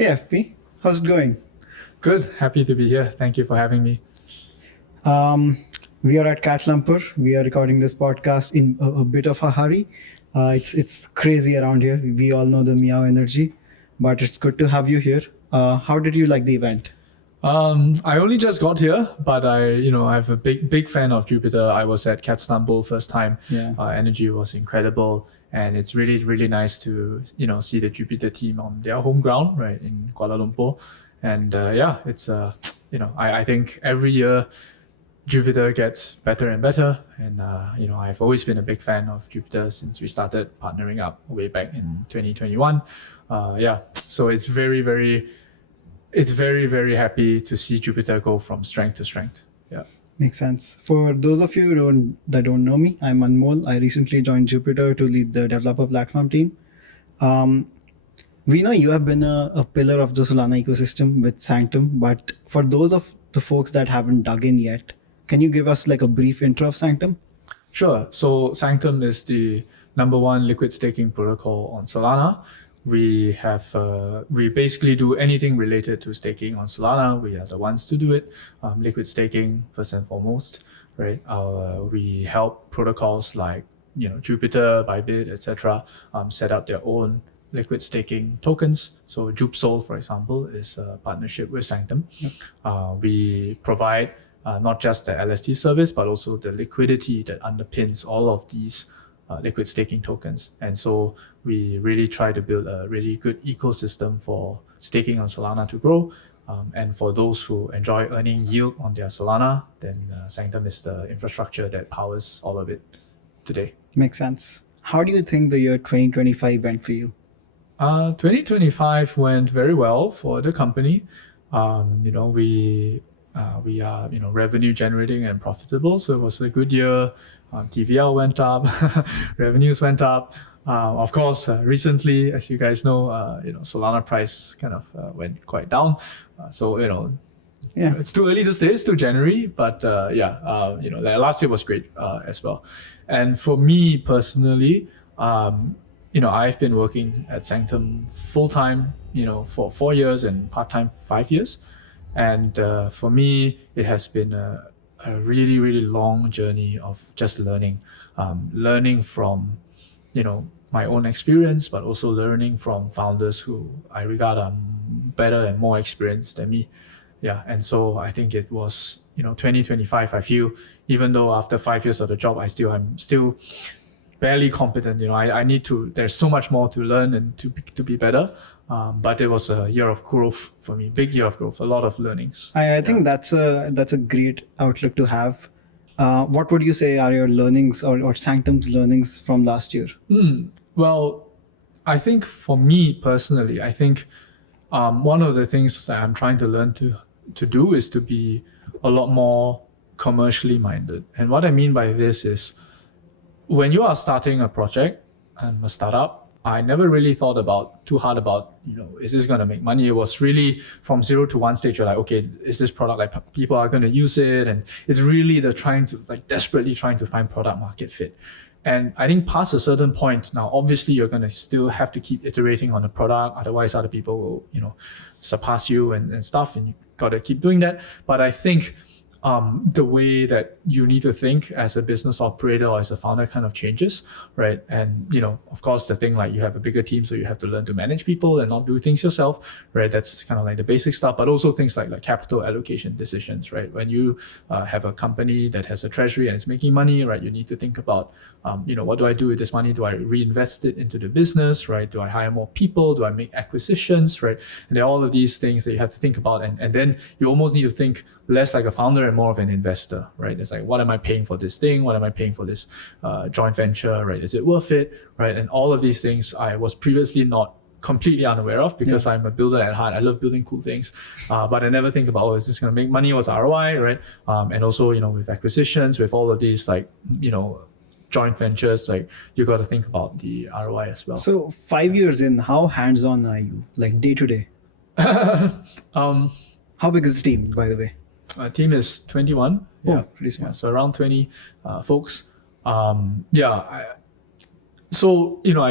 Hey FP, how's it going? Good. Happy to be here. Thank you for having me. We are at Cat Lumpur. We are recording this podcast in a bit of a hurry. It's crazy around here. We all know the meow energy, but it's good to have you here. How did you like the event? I only just got here, but I'm a big fan of Jupiter. I was at Cat Stumble first time. Yeah. Energy was incredible, and it's really nice to see the Jupiter team on their home ground, right, in Kuala Lumpur. And it's I think every year Jupiter gets better and better, and I've always been a big fan of Jupiter since we started partnering up way back in 2021. So it's very very happy to see Jupiter go from strength to strength. Yeah. Makes sense. For those of you that don't know me, I'm Anmol. I recently joined Jupiter to lead the developer platform team. We know you have been a pillar of the Solana ecosystem with Sanctum, but for those of the folks that haven't dug in yet, can you give us like a brief intro of Sanctum? Sure. So Sanctum is the #1 liquid staking protocol on Solana. We basically do anything related to staking on Solana. We are the ones to do it. Liquid staking first and foremost, right? We help protocols like Jupiter, Bybit, etc. Set up their own liquid staking tokens. So JupSol, for example, is a partnership with Sanctum. Yep. We provide not just the LST service, but also the liquidity that underpins all of these liquid staking tokens. And so we really try to build a really good ecosystem for staking on Solana to grow. And for those who enjoy earning yield on their Solana, then Sanctum is the infrastructure that powers all of it today. Makes sense. How do you think the year 2025 went for you? 2025 went very well for the company. We are revenue generating and profitable, so it was a good year. TVL went up, revenues went up. Of course, recently, as you guys know, Solana price kind of went quite down. It's too early to say. It's still January, but last year was great as well. And for me personally, I've been working at Sanctum full time, for 4 years and part time 5 years. And for me, it has been a really long journey of just learning from, my own experience, but also learning from founders who I regard are better and more experienced than me. Yeah, and so I think it was, 2025. I feel even though after 5 years of the job, I'm still barely competent. I need to. There's so much more to learn and to be better. But it was a year of growth for me, big year of growth, a lot of learnings. I think that's a great outlook to have. What would you say are your learnings or Sanctum's learnings from last year? Well, I think for me personally, I think one of the things that I'm trying to learn to do is to be a lot more commercially minded. And what I mean by this is when you are starting a project and a startup, I never really thought too hard about, is this going to make money? It was really from 0 to 1 stage. You're like, okay, is this product like people are going to use it? And it's really desperately trying to find product market fit. And I think past a certain point now, obviously you're going to still have to keep iterating on the product. Otherwise other people will, surpass you and stuff. And you got to keep doing that. But I think the way that you need to think as a business operator or as a founder kind of changes, right? And, of course, the thing like you have a bigger team, so you have to learn to manage people and not do things yourself, right? That's kind of like the basic stuff, but also things like capital allocation decisions, right? When you have a company that has a treasury and it's making money, right? You need to think about, what do I do with this money? Do I reinvest it into the business, right? Do I hire more people? Do I make acquisitions, right? And there are all of these things that you have to think about. And then you almost need to think less like a founder and more of an investor, right? It's like, what am I paying for this thing? What am I paying for this joint venture, right? Is it worth it, right? And all of these things I was previously not completely unaware of because I'm a builder at heart. I love building cool things, but I never think about, is this going to make money? What's ROI, right? And also, with acquisitions, with all of these joint ventures, you got to think about the ROI as well. So 5 years in, how hands-on are you, like day to day? How big is the team, by the way? Team is 21. Yeah, pretty small. Yeah, so around 20 folks. I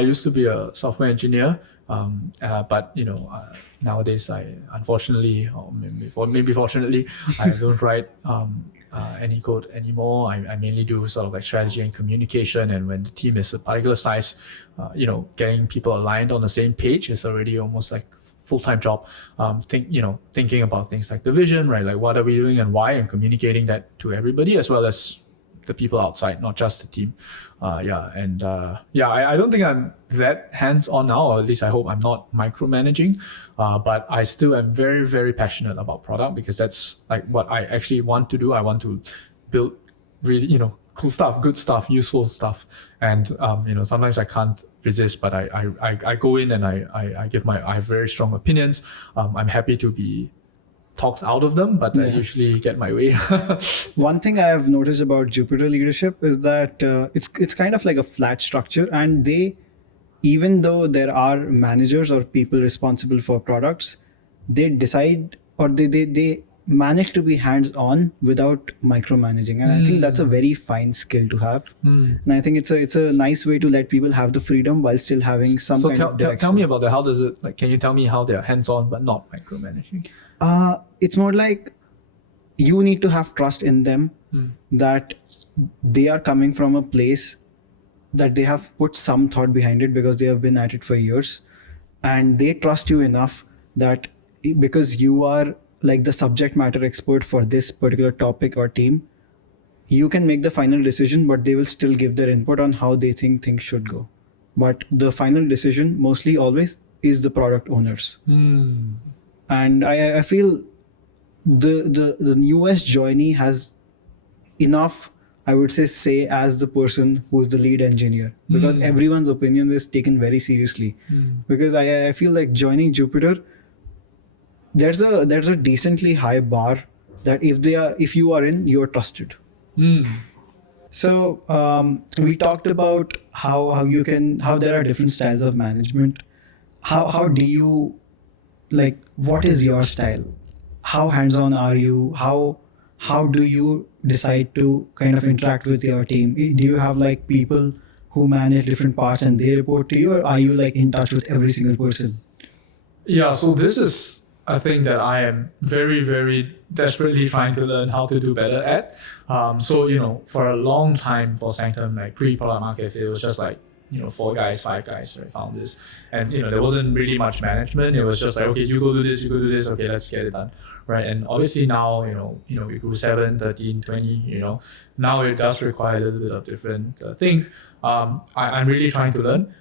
used to be a software engineer, but nowadays I unfortunately, or maybe fortunately, I don't write any code anymore. I mainly do sort of like strategy and communication, and when the team is a particular size, getting people aligned on the same page is already almost like full-time job. Thinking about things like the vision, right? Like what are we doing and why, and communicating that to everybody as well as the people outside, not just the team. I don't think I'm that hands-on now, or at least I hope I'm not micromanaging. But I still am very, very passionate about product, because that's like what I actually want to do. I want to build really, cool stuff, good stuff, useful stuff. And sometimes I can't resist, but I go in and I have very strong opinions. I'm happy to be talked out of them, but I usually get my way. One thing I have noticed about Jupiter leadership is that it's kind of like a flat structure, and even though there are managers or people responsible for products, they decide, or they manage to be hands-on without micromanaging, and I think that's a very fine skill to have. And I think it's a nice way to let people have the freedom while still having some kind of direction. Tell me about that. How does it, like, can you tell me how they're hands-on but not micromanaging? It's more like you need to have trust in them, that they are coming from a place that they have put some thought behind it because they have been at it for years, and they trust you enough that because you are like the subject matter expert for this particular topic or team, you can make the final decision, but they will still give their input on how they think things should go. But the final decision mostly always is the product owners. And I feel the newest joinee has enough, I would say as the person who's the lead engineer, because everyone's opinion is taken very seriously. Because I feel like joining Jupiter, there's a decently high bar that if you are in, you are trusted. So we talked about how there are different styles of management. How do you, like, what is your style? How hands-on are you? How do you decide to kind of interact with your team? Do you have like people who manage different parts and they report to you, or are you like in touch with every single person? Yeah, so this is a thing that I am very, very desperately trying to learn how to do better at. So, for a long time for Sanctum, like pre-product market fit, it was just like, 4 guys, 5 guys, right, founders. And, there wasn't really much management. It was just like, okay, you go do this, okay, let's get it done, right? And obviously now, we grew 7, 13, 20, now it does require a little bit of different thing. I'm really trying to learn.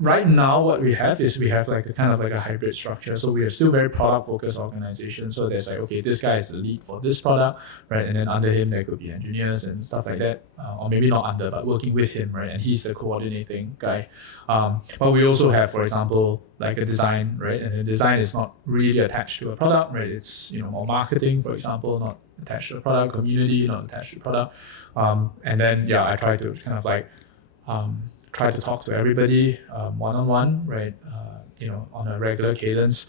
Right now what we have is like a kind of like a hybrid structure. So we are still very product focused organization. So there's like, okay, this guy is the lead for this product, right? And then under him there could be engineers and stuff like that, or maybe not under, but working with him, right? And he's the coordinating guy. But we also have, for example, like a design, right? And the design is not really attached to a product, right? It's more marketing, for example, not attached to a product, community, not attached to a product. And then I try to kind of like try to talk to everybody one-on-one, right? On a regular cadence.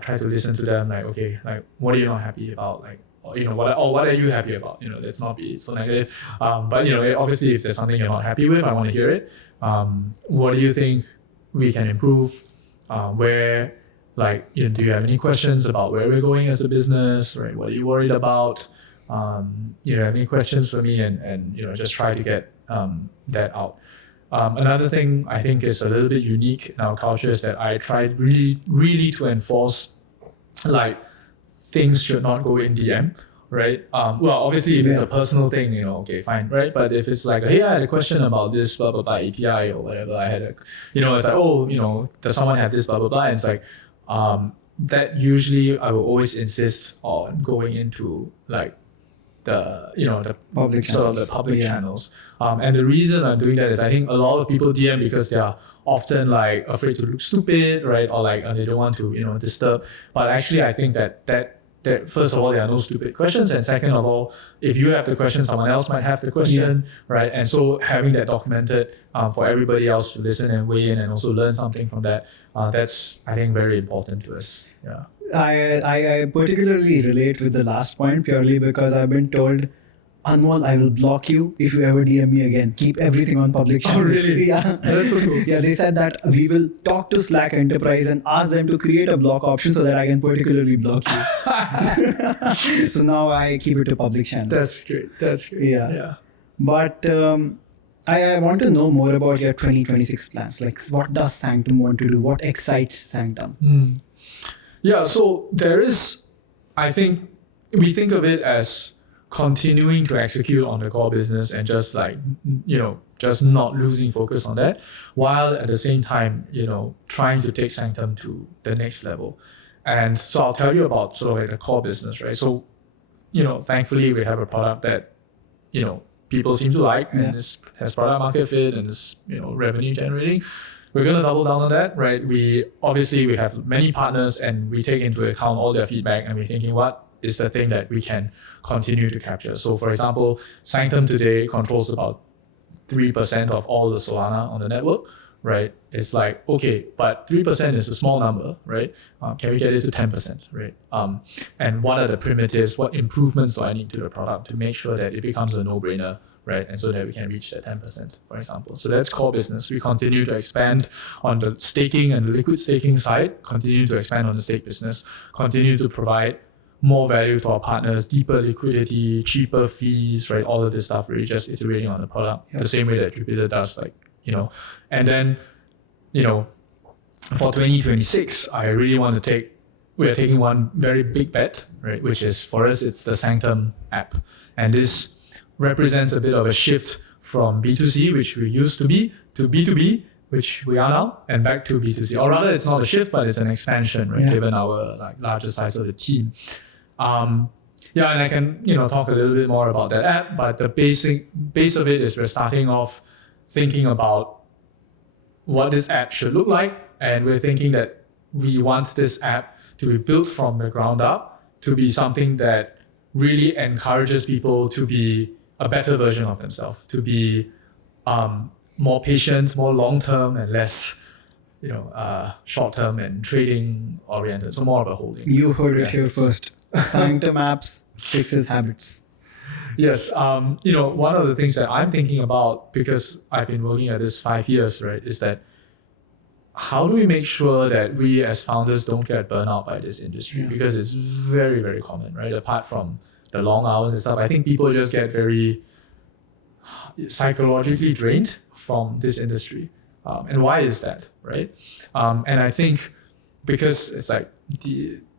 Try to listen to them, like, okay, like, what are you not happy about? Like, what are you happy about? Let's not be so negative. But obviously, if there's something you're not happy with, I want to hear it. What do you think we can improve? Where, like, do you have any questions about where we're going as a business, right? What are you worried about? Have any questions for me? And just try to get that out. Another thing I think is a little bit unique in our culture is that I tried really, really to enforce, like, things should not go in DM, right? Well, obviously, if it's a personal thing, okay, fine, right? But if it's like, hey, I had a question about this, blah, blah, blah, API or whatever, I had it's like, does someone have this, blah, blah, blah? And it's like, that usually I will always insist on going into, like, the public sort of the public channels. And the reason I'm doing that is I think a lot of people DM because they are often like afraid to look stupid, right? Or like they don't want to disturb. But actually I think that first of all, there are no stupid questions, and second of all, if you have the question, someone else might have the question, right? And so having that documented for everybody else to listen and weigh in and also learn something from that, that's, I think, very important to us. I particularly relate with the last point purely because I've been told Anmol, I will block you if you ever DM me again. Keep everything on public channels. Really? Yeah. That's so cool. Yeah, they said that we will talk to Slack Enterprise and ask them to create a block option so that I can particularly block you. So now I keep it to public channels. That's great. That's great. Yeah. But I want to know more about your 2026 plans. Like, what does Sanctum want to do? What excites Sanctum? Yeah, so there is, I think, we think of it as continuing to execute on the core business and just like, just not losing focus on that, while at the same time, trying to take Sanctum to the next level. And so I'll tell you about sort of like the core business, right? So, thankfully we have a product that, people seem to like and has product market fit and is, revenue generating. We're going to double down on that, right? We have many partners and we take into account all their feedback and we're thinking what is the thing that we can continue to capture. So for example, Sanctum today controls about 3% of all the Solana on the network, right? It's like, okay, but 3% is a small number, right? Can we get it to 10%, right? And what are the primitives, what improvements do I need to the product to make sure that it becomes a no-brainer, right? And so that we can reach that 10%, for example. So that's core business. We continue to expand on the staking and liquid staking side, continue to expand on the stake business, continue to provide more value to our partners, deeper liquidity, cheaper fees, right? All of this stuff, really just iterating on the product the same way that Jupiter does, and then, for 2026, I really want to we're taking one very big bet, right? Which is, for us, it's the Sanctum app. And this represents a bit of a shift from B2C, which we used to be, to B2B, which we are now, and back to B2C. Or rather, it's not a shift, but it's an expansion, right? Given our larger size of the team. And I can talk a little bit more about that app, but the base of it is we're starting off thinking about what this app should look like, and we're thinking that we want this app to be built from the ground up to be something that really encourages people to be a better version of themselves, to be more patient, more long-term, and less short-term and trading oriented. So more of a holding. You heard it here first. Sanctum apps fixes habits. Yes. One of the things that I'm thinking about, because I've been working at this 5 years, right, is that how do we make sure that we as founders don't get burnt out by this industry? Because it's very, very common, right? Apart from the long hours and stuff, I think people just get very psychologically drained from this industry. And why is that, right? And I think because it's like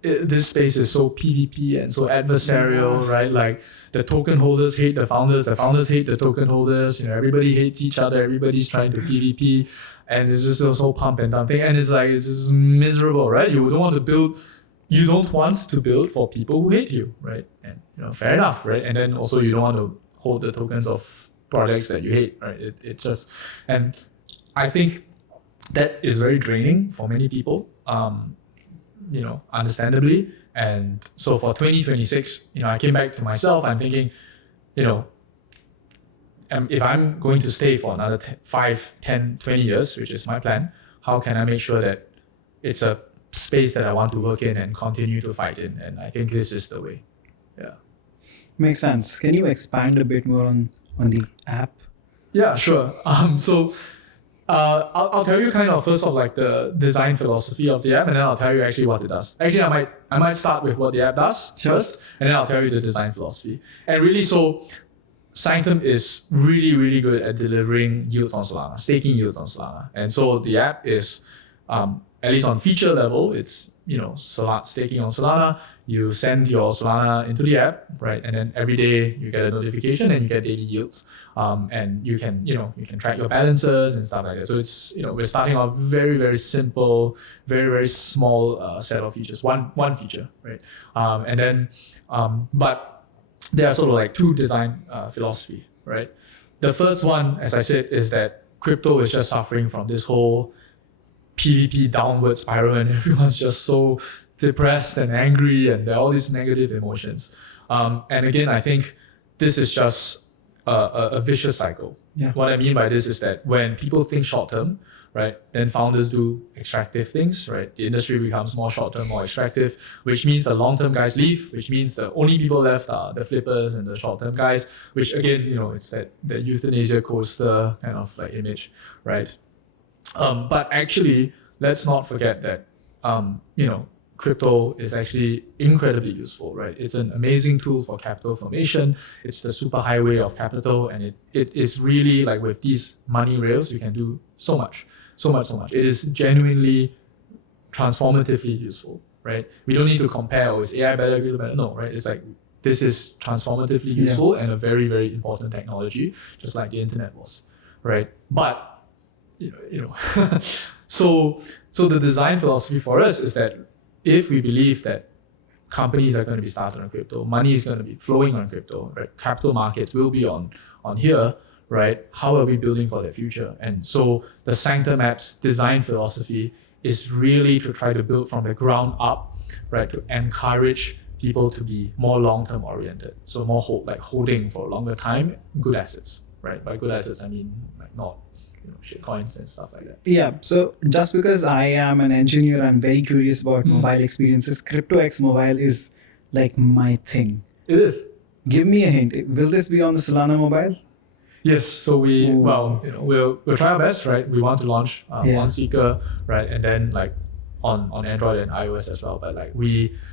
this space is so PvP and so adversarial, right? Like the token holders hate the founders hate the token holders, everybody hates each other, everybody's trying to PvP, and it's just this whole pump and dump thing. And it's just miserable, right? You don't want to build for people who hate you, right? And fair enough, right? And then also you don't want to hold the tokens of projects that you hate, right? It just, and I think that is very draining for many people. Understandably. And so for 2026, I came back to myself. I'm thinking, if I'm going to stay for another 5, 10, 20 years, which is my plan, how can I make sure that it's a space that I want to work in and continue to fight in? And I think this is the way. Yeah. Makes sense. Can you expand a bit more on the app? Yeah, sure. I'll tell you kind of first of like the design philosophy of the app, and then I'll tell you actually what it does. Actually, I might start with what the app does first, and then I'll tell you the design philosophy. And really, so Sanctum is really, really good at delivering yields on Solana, staking yields on Solana. And so the app is, at least on feature level, it's staking on Solana. You send your Solana into the app, right? And then every day you get a notification and you get daily yields. And you can track your balances and stuff like that. So it's, we're starting off very, very simple, very, very small set of features, one feature, right? And then, but there are sort of like two design philosophy, right? The first one, as I said, is that crypto is just suffering from this whole PvP downward spiral, and everyone's just so depressed and angry, and there are all these negative emotions. And again, I think this is just a vicious cycle. Yeah. What I mean by this is that when people think short term, right? Then founders do extractive things, right? The industry becomes more short-term, more extractive, which means the long-term guys leave, which means the only people left are the flippers and the short-term guys, which again, it's that euthanasia coaster kind of like image, right? But actually, let's not forget that, crypto is actually incredibly useful, right? It's an amazing tool for capital formation. It's the super highway of capital, and it is really like with these money rails, you can do so much. It is genuinely transformatively useful, right? We don't need to compare, is AI better, Grid better? No, right? It's like, this is transformatively useful and a very, very important technology, just like the internet was, right? But, so the design philosophy for us is that if we believe that companies are going to be started on crypto, money is going to be flowing on crypto, right? Capital markets will be on here, right? How are we building for the future? And so the Sanctum app's design philosophy is really to try to build from the ground up, right? To encourage people to be more long-term oriented. So more holding for a longer time, good assets, right? By good assets, I mean like not shit coins and stuff like that. Yeah, so just because I am an engineer, I'm very curious about mobile experiences. CryptoX Mobile is like my thing. It is. Give me a hint. Will this be on the Solana mobile? Yes, so we'll try our best, right? We want to launch on Seeker, right? And then like on Android and iOS as well. But like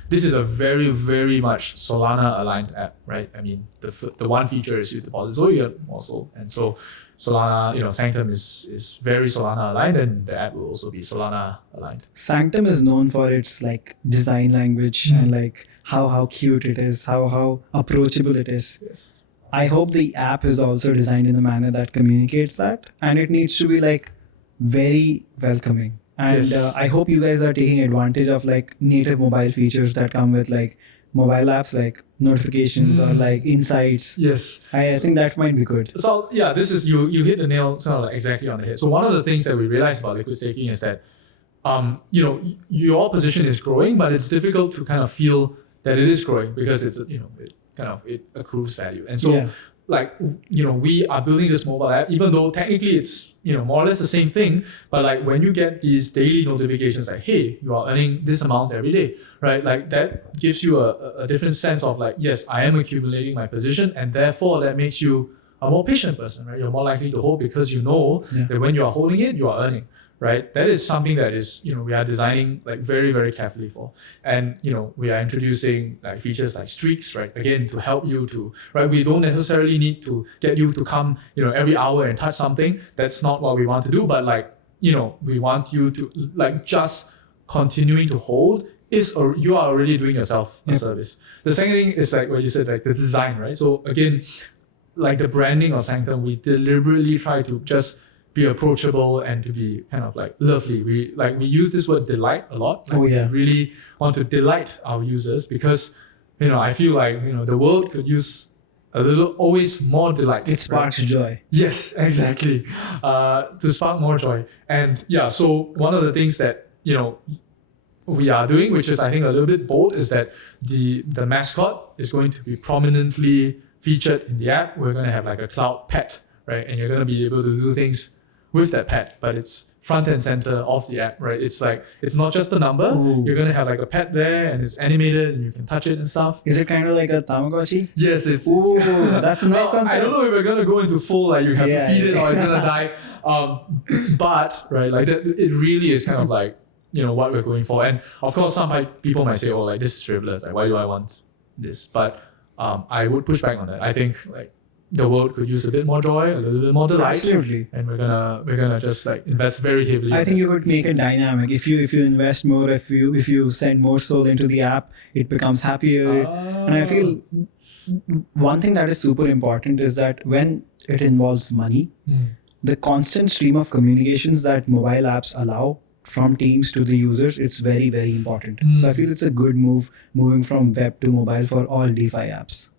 this is a very, very much Solana aligned app, right? I mean, the one feature is you deposit Zoe also. And so Solana, Sanctum is very Solana aligned, and the app will also be Solana aligned. Sanctum is known for its like design language and like how cute it is, how approachable it is. Yes. I hope the app is also designed in a manner that communicates that, and it needs to be like very welcoming. And I hope you guys are taking advantage of like native mobile features that come with like mobile apps, like notifications or like insights. Yes. I think that might be good. So yeah, this is you hit the nail sort of like exactly on the head. So one of the things that we realized about liquid staking is that your position is growing, but it's difficult to kind of feel that it is growing because it's it accrues value. And so we are building this mobile app, even though technically it's more or less the same thing, but like when you get these daily notifications like, hey, you are earning this amount every day, right? Like that gives you a different sense of like, yes, I am accumulating my position, and therefore that makes you a more patient person, right? You're more likely to hold because you know that when you are holding it, you are earning, right? That is something that is, we are designing like very, very carefully for. And, we are introducing like features like streaks, right? Again, to help you to, right? We don't necessarily need to get you to come, every hour and touch something. That's not what we want to do. But like, we want you to like just continuing to hold you are already doing yourself a service. The second thing is like what you said, like the design, right? So again, like the branding of Sanctum, we deliberately try to just be approachable and to be kind of like lovely. We use this word delight a lot. Like we really want to delight our users because, I feel like, the world could use a little, always more delight. It sparks joy. Yes, exactly. To spark more joy. And yeah, so one of the things that, we are doing, which is I think a little bit bold, is that the mascot is going to be prominently featured in the app. We're going to have like a cloud pet, right? And you're going to be able to do things with that pet, but it's front and center of the app, right? It's like, it's not just a number. Ooh. You're going to have like a pet there and it's animated and you can touch it and stuff. Is it kind of like a Tamagotchi? Yes, it's that's a nice concept. I don't know if we're going to go into full, like you have to feed it or it's going to die. But, right, like it really is kind of like, what we're going for. And of course, some people might say, oh, like this is frivolous. Like, why do I want this? But I would push back on that. I think like the world could use a bit more joy, a little bit more delight. Absolutely. And we're gonna just like invest very heavily. I think you could make it dynamic. If you invest more, if you send more soul into the app, it becomes happier. And I feel one thing that is super important is that when it involves money, the constant stream of communications that mobile apps allow from teams to the users, it's very, very important. So I feel it's a good move moving from web to mobile for all DeFi apps.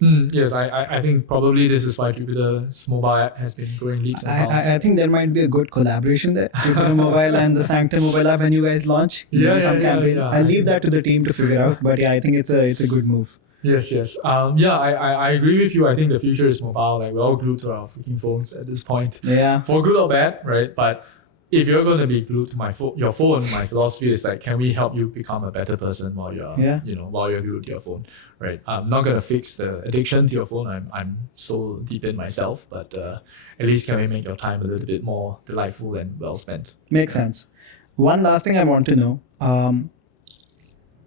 Yes, I think probably this is why Jupiter's mobile app has been growing leaps and bounds. I think there might be a good collaboration there. Jupiter Mobile and the Sanctum mobile app when you guys launch some campaign. I'll leave that to the team to figure out. But yeah, I think it's a good move. Yes. I agree with you. I think the future is mobile. Like we're all glued to our freaking phones at this point. Yeah. For good or bad, right? But if you're going to be glued to your phone, my philosophy is like, can we help you become a better person while you're, while you're glued to your phone, right? I'm not going to fix the addiction to your phone. I'm so deep in myself, but at least can we make your time a little bit more delightful and well spent? Makes sense. One last thing I want to know,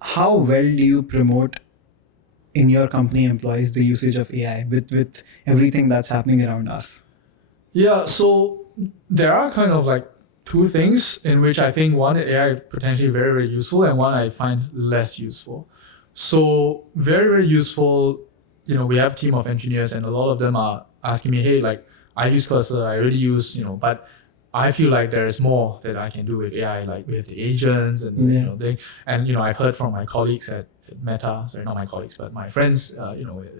how well do you promote in your company employees the usage of AI with everything that's happening around us? Yeah, so there are kind of like two things in which I think one, AI is potentially very, very useful, and one I find less useful. So very, very useful, we have a team of engineers, and a lot of them are asking me, hey, like I use Cursor, I already use, but I feel like there's more that I can do with AI, like with the agents and I've heard from my colleagues at Meta, sorry, not my colleagues, but my friends,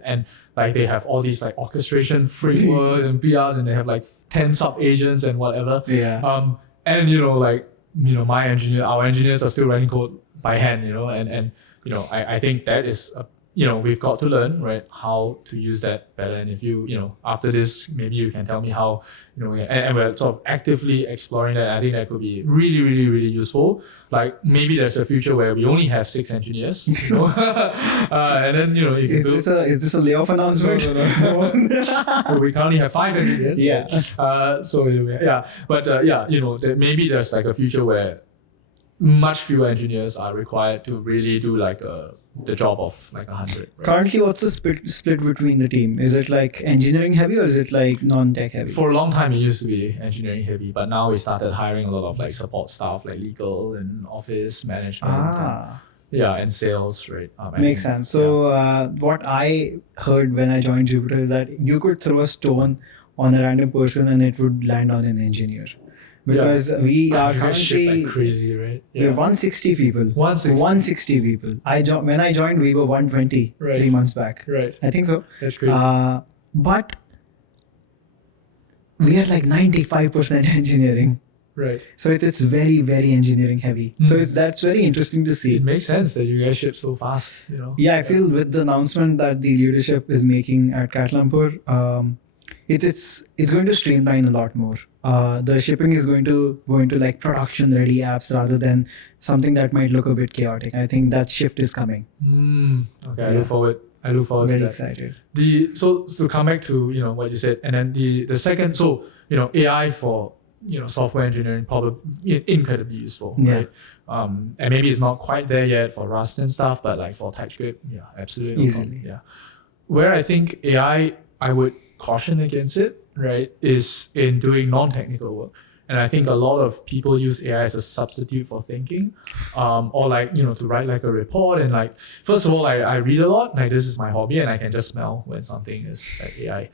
and like they have all these like orchestration frameworks and PRs, and they have like 10 sub agents and whatever. Yeah. And our engineers are still writing code by hand, and I think that is we've got to learn, right, how to use that better. And if you after this, maybe you can tell me how, and we're sort of actively exploring that. I think that could be really, really, really useful. Like maybe there's a future where we only have 6 engineers, and then you can is this a layoff announcement? No. We currently have 5 engineers. Yeah. Maybe there's like a future where much fewer engineers are required to really do like the job of like 100. Right? Currently, what's the split between the team? Is it like engineering heavy or is it like non-tech heavy? For a long time, it used to be engineering heavy, but now we started hiring a lot of like support staff, like legal and office management. And sales, right? Makes sense. So what I heard when I joined Jupiter is that you could throw a stone on a random person and it would land on an engineer. Because we are currently like crazy, right? We're 160 people. 160 people. When I joined, we were 120 3 months back. Right. I think so. That's crazy. But we are like 95% engineering. Right. So it's very, very engineering heavy. So that's very interesting to see. It makes sense that you guys ship so fast, Yeah, I feel with the announcement that the leadership is making at Kuala Lumpur, it's going to streamline a lot more. The shipping is going to go into like production ready apps rather than something that might look a bit chaotic. I think that shift is coming. Okay, yeah. I look forward to that. Very excited. So to come back to what you said, and then the second, so AI for software engineering probably incredibly useful, right? And maybe it's not quite there yet for Rust and stuff, but like for TypeScript, yeah, absolutely. Easily. Yeah. Where I think AI, I would caution against it, right, is in doing non-technical work. And I think a lot of people use AI as a substitute for thinking, or like, to write like a report. And like, first of all, I read a lot, like this is my hobby, and I can just smell when something is like AI.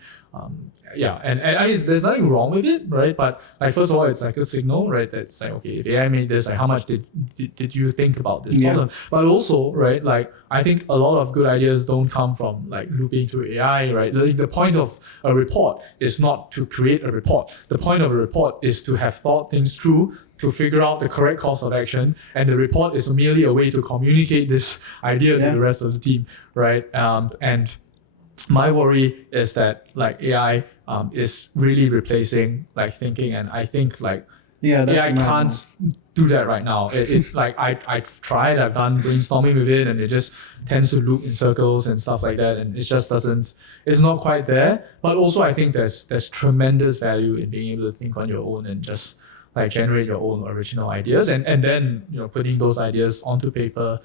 And I mean, there's nothing wrong with it, right? But like, first of all, it's like a signal, right? That's like, okay, if AI made this, like how much did you think about this problem? But also, right, like I think a lot of good ideas don't come from like looping through AI, right? The point of a report is not to create a report. The point of a report is to have thought things through, to figure out the correct course of action, and the report is merely a way to communicate this idea to the rest of the team, right? And my worry is that like AI is really replacing like thinking, and I think like AI can't do that right now. It like I've tried, I've done brainstorming with it, and it just tends to loop in circles and stuff like that, and it just doesn't. It's not quite there. But also, I think there's tremendous value in being able to think on your own and just like generate your own original ideas, and then putting those ideas onto paper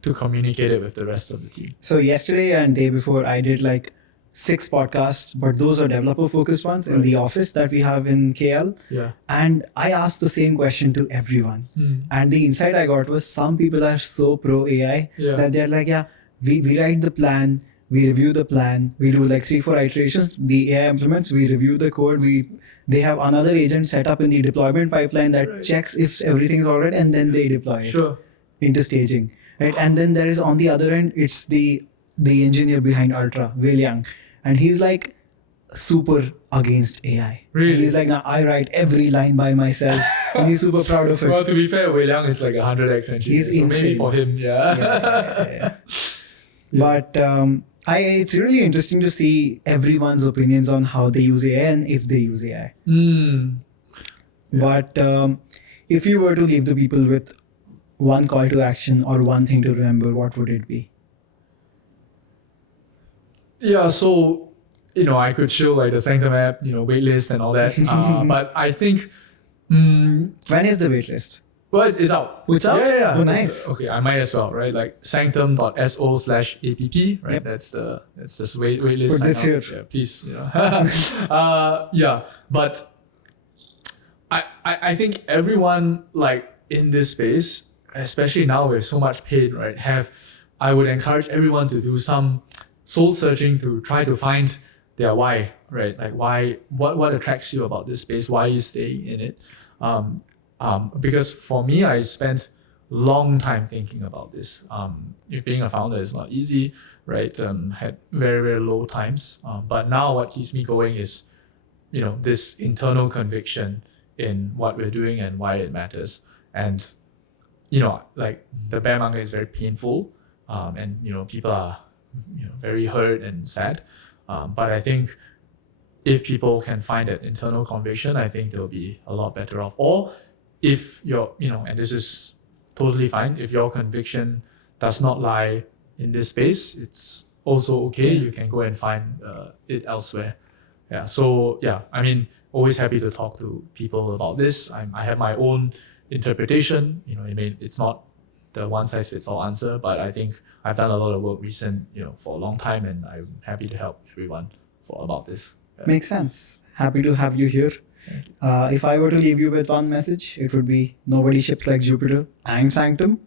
to communicate it with the rest of the team. So yesterday and day before, I did like 6 podcasts, but those are developer focused ones in the office that we have in KL. Yeah. And I asked the same question to everyone. And the insight I got was some people are so pro AI that they're like, we write the plan, we review the plan, we do like 3-4 iterations, the AI implements, we review the code, they have another agent set up in the deployment pipeline that checks if everything's all right, and then they deploy it into staging. Right, and then there is on the other end, it's the engineer behind Ultra, Wei Liang, and he's like super against AI. Really? And he's like, nah, I write every line by myself, and he's super proud of it. Well, to be fair, Wei Liang is like 100x engineer, He's so insane. maybe for him, Yeah. But it's really interesting to see everyone's opinions on how they use AI and if they use AI. But if you were to leave the people with one call to action or one thing to remember, what would it be? Yeah, so I could show like the Sanctum app, waitlist and all that. But I think When is the waitlist? well, it's out. It's out? Yeah. Oh, nice. Okay, I might as well, right? Like sanctum.so/app, right? Yep. That's the waitlist. Put this sign up. here. Yeah, please. Yeah, but I think everyone like in this space, especially now with so much pain, right? I would encourage everyone to do some soul searching to try to find their why, right? Like what attracts you about this space? Why are you staying in it? Because for me, I spent long time thinking about this. Being a founder is not easy, right? Had very, very low times. But now what keeps me going is, this internal conviction in what we're doing and why it matters. And, like the bear market is very painful, and, people are, very hurt and sad. But I think if people can find that internal conviction, I think they'll be a lot better off. Or if you're, and this is totally fine, if your conviction does not lie in this space, it's also okay. You can go and find it elsewhere. Yeah. So yeah, I mean, always happy to talk to people about this. I have my own interpretation. It's not the one size fits all answer, but I think I've done a lot of work for a long time, and I'm happy to help everyone about this. Yeah. Makes sense. Happy to have you here. If I were to leave you with one message, it would be nobody ships like Jupiter and Sanctum.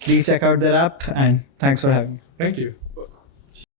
Please check out their app, and thanks for having me. Thank you.